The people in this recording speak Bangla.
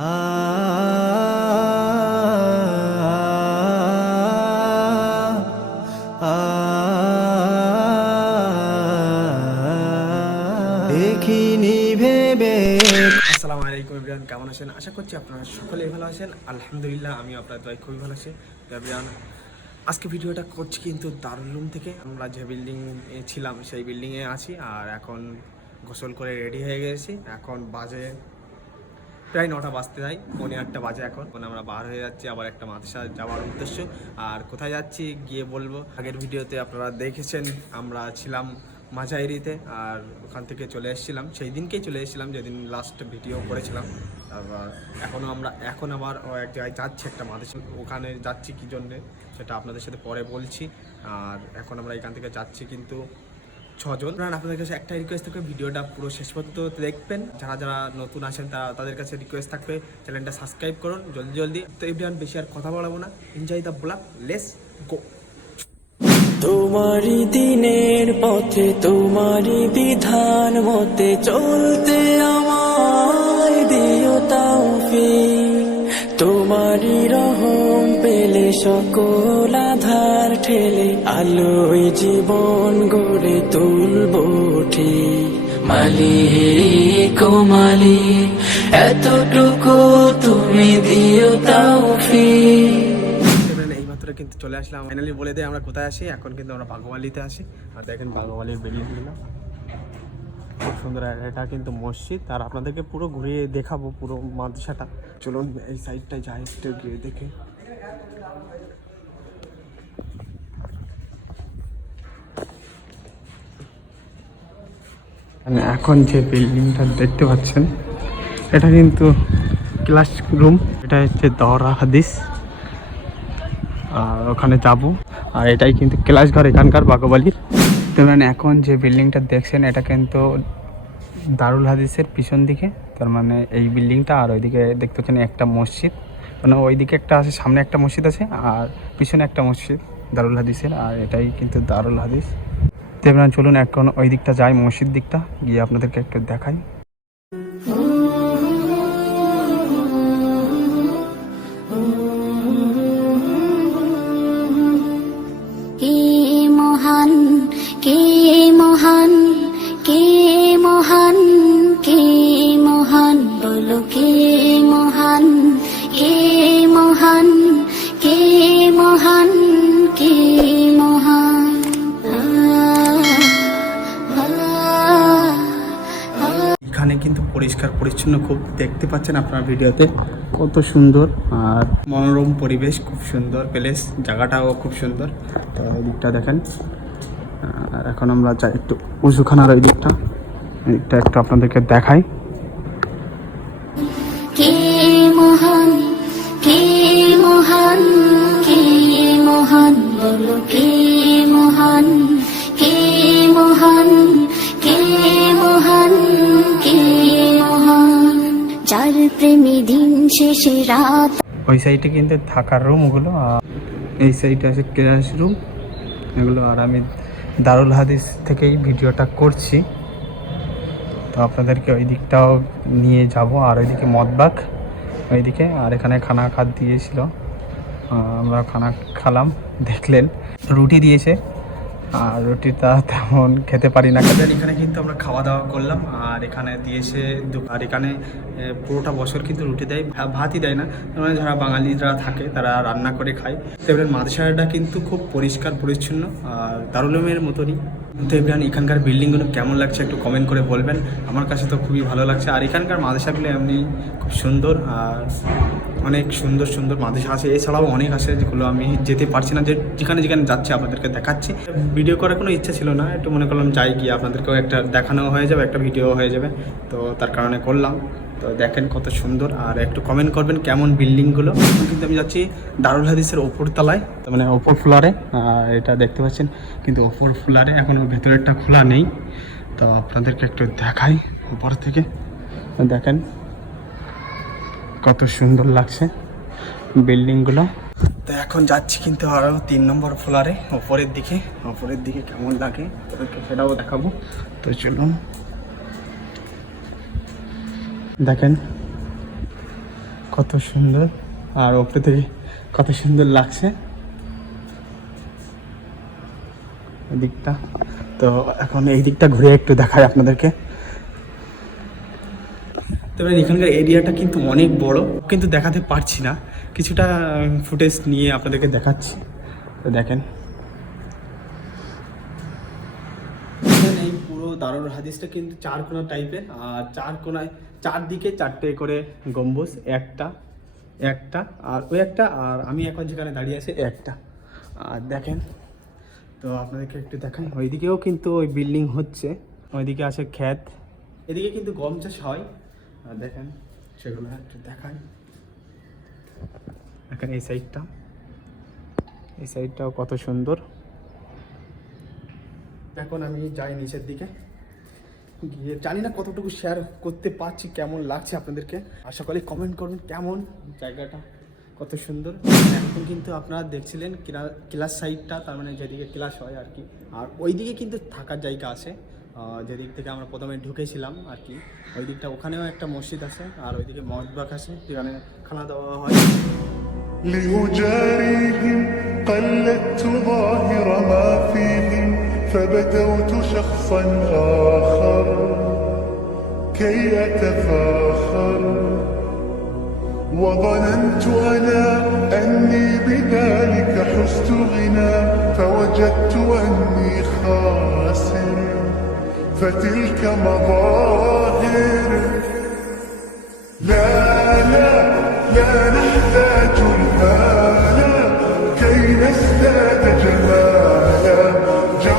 দেখিনি ভেবে। আসসালামু আলাইকুম এভরিওয়ান, কেমন আছেন? আশা করছি আপনারা সকলেই ভালো আছেন। আলহামদুলিল্লাহ, আমি আপনার দোয়ায় খুবই ভালো আছি। এভরিওয়ান, আজকে ভিডিওটা করছি কিন্তু দারুল রুম থেকে। আমরা যে বিল্ডিং ছিলাম সেই বিল্ডিংয়ে আছি, আর এখন গোসল করে রেডি হয়ে গেছি। এখন বাজে প্রায় 9টা বাজতে যায়, 9:30 বাজে। এখন আমরা বার হয়ে যাচ্ছি আবার একটা মাদ্রাসা যাওয়ার উদ্দেশ্য। আর কোথায় যাচ্ছি গিয়ে বলবো। আগের ভিডিওতে আপনারা দেখেছেন আমরা ছিলাম মাঝাইরিতে, আর ওখান থেকে চলে এসেছিলাম, সেই দিনকেই চলে এসেছিলাম যেদিন লাস্ট ভিডিও করেছিলাম। তারপর এখন আবার এক জায়গায় যাচ্ছি, একটা মাদ্রাসা, ওখানে যাচ্ছি কী জন্যে সেটা আপনাদের সাথে পরে বলছি। আর এখন আমরা এখান থেকে যাচ্ছি কিন্তু 6 জন। আপনাদের কাছে একটা রিকোয়েস্ট থাকবে, ভিডিওটা পুরো শেষ পর্যন্ত দেখবেন। যারা যারা নতুন আছেন তাদের কাছে রিকোয়েস্ট থাকবে চ্যানেলটা সাবস্ক্রাইব করুন জলদি জলদি। তো এভরিওয়ান, বেশি আর কথা বলাবো না, enjoy the blog, let's go. তোমারই দিনের পথে তোমারই বিধান মতে চলতে আমায় দিও তাওফিক। তোমারই রহম পেলে সকল আধার ঠেলে আলোয় জীবন গড়ে তুলবো ঠিক। মালিক ও মালিক, এতটুকু তুমি দিও তাওফিক। কিন্তু চলে আসলাম, ফাইনালি বলে দেয় আমরা কোথায় আসি। এখন কিন্তু আমরা বাঘোয়ালিতে আসি। আর দেখেন বাঘোয়ালির বিল্ডিংগুলো খুব সুন্দর। এটা কিন্তু মসজিদ, আর আপনাদেরকে পুরো ঘুরিয়ে দেখাবো পুরো মাদ্রাসাটা। চলুন এই সাইডটায় যাই, একটু গিয়ে দেখে। এখন যে বিল্ডিংটা দেখতে পাচ্ছেন এটা কিন্তু ক্লাসরুম, এটা হচ্ছে দরা হাদিস। আর ওখানে যাব, আর এটাই কিন্তু ক্লাস ঘর এখানকার বাঘোয়ালির। মানে এখন যে বিল্ডিংটা দেখছেন এটা কিন্তু দারুল হাদিসের পিছন দিকে। তার মানে এই বিল্ডিংটা, আর ওইদিকে দেখতে পাচ্ছেন একটা মসজিদ, মানে ওইদিকে একটা আছে, সামনে একটা মসজিদ আছে, আর পিছনে একটা মসজিদ দারুল হাদিসের। আর এটাই কিন্তু দারুল হাদিস। তেমন চলুন এখন ওই দিকটা যাই, মসজিদ দিকটা গিয়ে আপনাদেরকে একটু দেখাই। এখানে কিন্তু পরিষ্কার পরিচ্ছন্ন খুব, দেখতে পাচ্ছেন আপনার ভিডিওতে কত সুন্দর, আর মনোরম পরিবেশ, খুব সুন্দর প্লেস, জায়গাটাও খুব সুন্দর। তো ওই দিকটা দেখেন। আর এখন আমরা যাই একটু উজুখানার ওই দিকটা একটু আপনাদেরকে দেখাই। কে মহান, কে মহান, কে মহান, বলো কে মহান, কে মহান, কে মহান, কে মহান, যার প্রেমী দিন শেষে রাত। ওই সাইডে কিন্তু থাকার রুম ওগুলো, আর এই সাইডে আছে ক্লাসরুম এগুলো। আর আমি দারুল হাদিস থেকেই ভিডিওটা করছি, তো আপনাদেরকে ওই দিকটাও নিয়ে যাব। আর ওইদিকে মদবাগ ওইদিকে, আর এখানে খানা দিয়েছিল, আমরা খানা খেলাম, দেখলেন রুটি দিয়েছে, আর রুটিটা তেমন খেতে পারি না। এখানে কিন্তু আমরা খাওয়া দাওয়া করলাম, আর এখানে দিয়েছে। আর এখানে পুরোটা বছর কিন্তু রুটি দেয়, ভাতই দেয় না। মানে যারা বাঙালি যারা থাকে তারা রান্না করে খায়। এবার মাদ্রাসাটা কিন্তু খুব পরিষ্কার পরিচ্ছন্ন, আর দারুল উলুমের মতনই। তো এবার এখানকার বিল্ডিংগুলো কেমন লাগছে একটু কমেন্ট করে বলবেন। আমার কাছে তো খুবই ভালো লাগছে। আর এখানকার মাদ্রাসাগুলো এমনি খুব সুন্দর, আর অনেক সুন্দর সুন্দর মাদ্রাসা আছে। এছাড়াও অনেক আছে যেগুলো আমি যেতে পারছি না, যেখানে যেখানে যাচ্ছে আপনাদেরকে দেখাচ্ছি। ভিডিও করার কোনো ইচ্ছা ছিল না, একটু মনে করলাম যাই গিয়ে আপনাদেরকেও একটা দেখানো হয়ে যাবে, একটা ভিডিও হয়ে যাবে, তো তার কারণে করলাম। তো দেখেন কত সুন্দর, আর একটু কমেন্ট করবেন কেমন বিল্ডিংগুলো। কিন্তু আমি যাচ্ছি দারুল হাদিসের ওপর তলায়, মানে ওপর ফ্লোরে। আর এটা দেখতে পাচ্ছেন কিন্তু ওপর ফ্লোরে, এখনও ভেতরেরটা খোলা নেই। তো আপনাদেরকে একটু দেখাই উপর থেকে, দেখেন কত সুন্দর লাগছে বিল্ডিংগুলো। তো এখন যাচ্ছি কিন্তু আরও 3 নম্বর ফ্লোরে, ওপরের দিকে কেমন লাগে সেটাও দেখাবো। তো চলুন দেখেন কত সুন্দর, আর ওপরে থেকে কত সুন্দর লাগছে দিকটা। তো এখন এই দিকটা ঘুরে একটু দেখাই আপনাদেরকে। তবে এখানকার এরিয়াটা কিন্তু অনেক বড়, কিন্তু দেখাতে পারছি না, কিছুটা ফুটেজ নিয়ে আপনাদেরকে দেখাচ্ছি। তো দেখেন এই পুরো দারুল হাদিসটা কিন্তু চারকোনা টাইপের, আর চারকোনায় চারদিকে চারটে করে গম্বুজ, একটা আর ওই একটা, আর আমি এখন যেখানে দাঁড়িয়ে আছি একটা। আর দেখেন, তো আপনাদেরকে একটু দেখাই, ওইদিকেও কিন্তু ওই বিল্ডিং হচ্ছে, ওইদিকে আছে ক্ষেত, এদিকে কিন্তু গম চাষ হয়। আর দেখেন সেগুলো একটু দেখাই। এখানে এই সাইডটাও কত সুন্দর। এখন আমি যাই নিচের দিকে গিয়ে, জানি না কতটুকু শেয়ার করতে পারছি, কেমন লাগছে আপনাদেরকে। আশা করি কমেন্ট করুন কেমন জায়গাটা, কত সুন্দর। এখন কিন্তু আপনারা দেখছিলেন ক্লাস সাইডটা, তার মানে যেদিকে ক্লাস হয় আর কি, আর ওইদিকে কিন্তু থাকার জায়গা আছে, যেদিক থেকে আমরা প্রথমে ঢুকেছিলাম আর কি, ওই দিকটা, ওখানেও একটা মসজিদ আছে, আর ওইদিকে মদবাগ আছে, যেখানে খানা দাওয়া হয়। لأجاريهم قلدت ظاهر ما فيهم فبدوت شخصا آخر كي أتفاخر وظننت أنا أني بذلك حزت غنى فوجدت أني خاسر فتلك مظاهر لا نحتاج الآن